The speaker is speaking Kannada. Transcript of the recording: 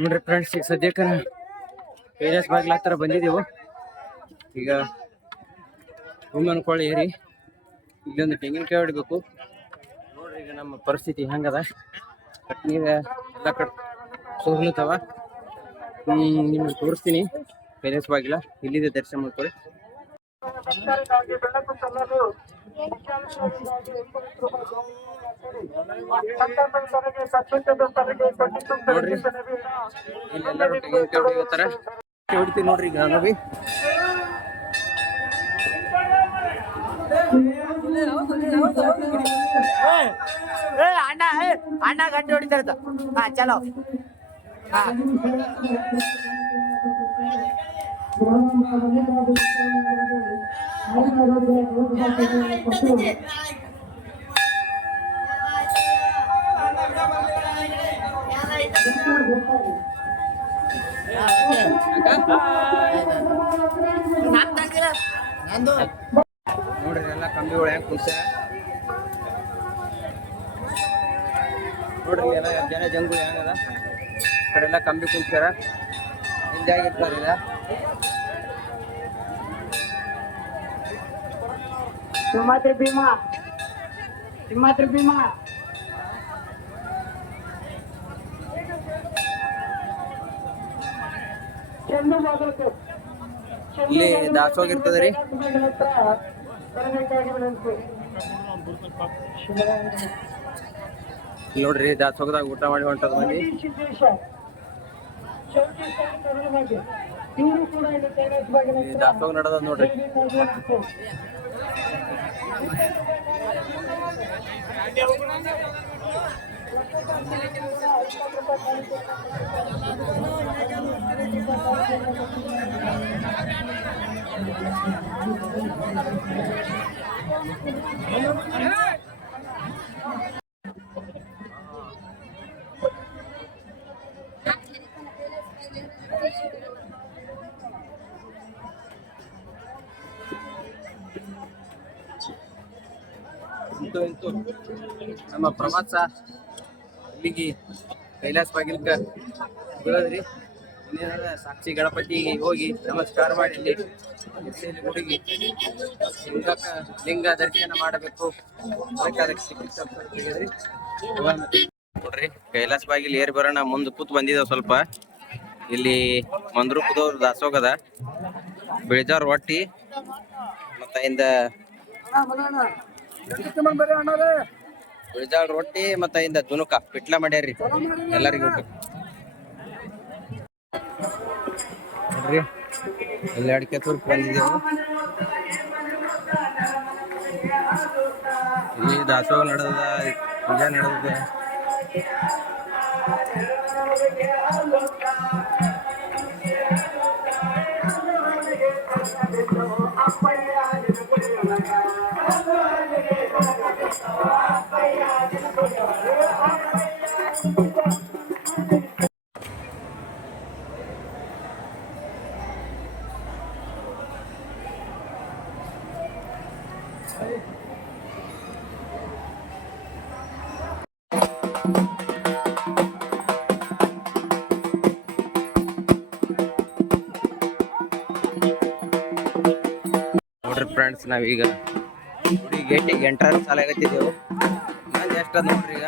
ನೋಡ್ರಿ ಫ್ರೆಂಡ್ಸ್ ಈಗ ಸದ್ಯಕ್ಕೆ ಕೈಲಾಸ ಬಾಗಿಲ ಹತ್ರ ಬಂದಿದ್ದೆವು. ಈಗ ವಿಮಾನಕೊಳ್ಳಿ ಏರಿ, ಇಲ್ಲೊಂದು ತೆಂಗಿನಕಾಯಿ ಹೊಡಿಬೇಕು. ನೋಡ್ರಿ ಈಗ ನಮ್ಮ ಪರಿಸ್ಥಿತಿ ಹೆಂಗದ? ಕಟ್ನೀಗ ಎಲ್ಲ ಕಟ್ ಸೋರ್ಲತ್ತವ ನಿಮ್ಗೆ ತೋರಿಸ್ತೀನಿ. ಕೈಲಾಸ ಬಾಗಿಲ ಇಲ್ಲಿದೆ ದರ್ಶನ ಮಾಡ್ಕೊಳ್ಳಿ ನೋಡ್ರಿ ಇಲ್ಲೆಲ್ಲರೂ ತೆಂಗಿನಕಾಯಿ ಹೊಡಿಗತ್ತಾರ ಹೊಡಿತೀವಿ ನೋಡ್ರಿ ಈಗ ಅಣ್ಣ ಏ ಅಣ್ಣ ಗಂಟೆ ಹೊಡಿತಾರ ಹಾ ಚಲೋ. ಹಾ. ನೋಡ್ರಿ ಎಲ್ಲ ಕಂಬಿಗಳು ಹೆಂಗ್ ಕುಂಸ ನೋಡ್ರಿ ಎಲ್ಲ ಜನ ಜಂಗುಳಿ ಹೆಂಗದ. ಕಡೆ ಎಲ್ಲ ಕಂಬಿ ಕುಂತಾರ ಹಿಂದಾಗಿರ್ತಾರ ಸಿಂಹಾದ್ರಿ ಭೀಮಾ. ಚಂದು ಬಾಗಲಕೋಟೆ ಇಲ್ಲಿ ದಾಸೋಗ ಇರ್ತದ್ರಿ ರೀ ನೋಡ್ರಿ ದಾಸೋಗದಾಗ ಊಟ ಮಾಡಿ ಹೊಂಟದ ಮಂದಿ. ದಾಸೋಗ ನಡೆದ ನೋಡ್ರಿ. ಇಂತು ನಮ್ಮ ಪ್ರವಾಸ ಇಲ್ಲಿಗೆ ಕೈಲಾಸ ಬಾಗಿಲಕ್ಕ ಬೀಳದ್ರಿ ಸಾಕ್ಷಿ ಗಣಪತಿಗೆ ಹೋಗಿ ನಮಸ್ಕಾರ ಮಾಡಿ ಇಲ್ಲಿ ಹುಡುಗಿ ಲಿಂಗಕ್ಕ ಲಿಂಗ ದರ್ಶನ ಮಾಡಬೇಕು ಅದಕ್ಕೆ. ನೋಡ್ರಿ, ಕೈಲಾಸ ಬಾಗಿಲ್ ಏರಿ ಬರೋಣ. ಮುಂದೆ ಕೂತ್ ಬಂದಿದ್ದಾವ ಸ್ವಲ್ಪ. ಇಲ್ಲಿ ಮಂದ್ರೂಪದವ್ರ ದಾಸೋಗದ. ಬಿಳಿಜಾರ್ ಹೊಟ್ಟಿ ಮತ್ತ ಇಂದ ಬಿಳಿಜಾಳ ರೊಟ್ಟಿ ಮತ್ತ ಇಂದ ದುನುಕ. ಪಿಟ್ಲ ಮಾಡ್ಯಾರಿ ಎಲ್ಲರಿಗೂ ಊಟ. ನೋಡ್ರಿ ಇಲ್ಲಿ ಅಡಿಕೆ ತುರ್ಕ್ ಬಂದಿದ್ದೇವೆ ಇಲ್ಲಿ ದಾಸೋಹ ನಡೆದ ಪೂಜಾ ನಡೆದಿದೆ. ನೋಡ್ರಿ ಫ್ರೆಂಡ್ಸ್ ನಾವೀಗ ಗುಡಿ ಗೇಟಿಗೆ ಎಂಟ್ರೆನ್ಸ್ ಆಗತ್ತಿದ್ದೆವು ಮಂದಿ ಎಷ್ಟದ ನೋಡ್ರಿ ಈಗ?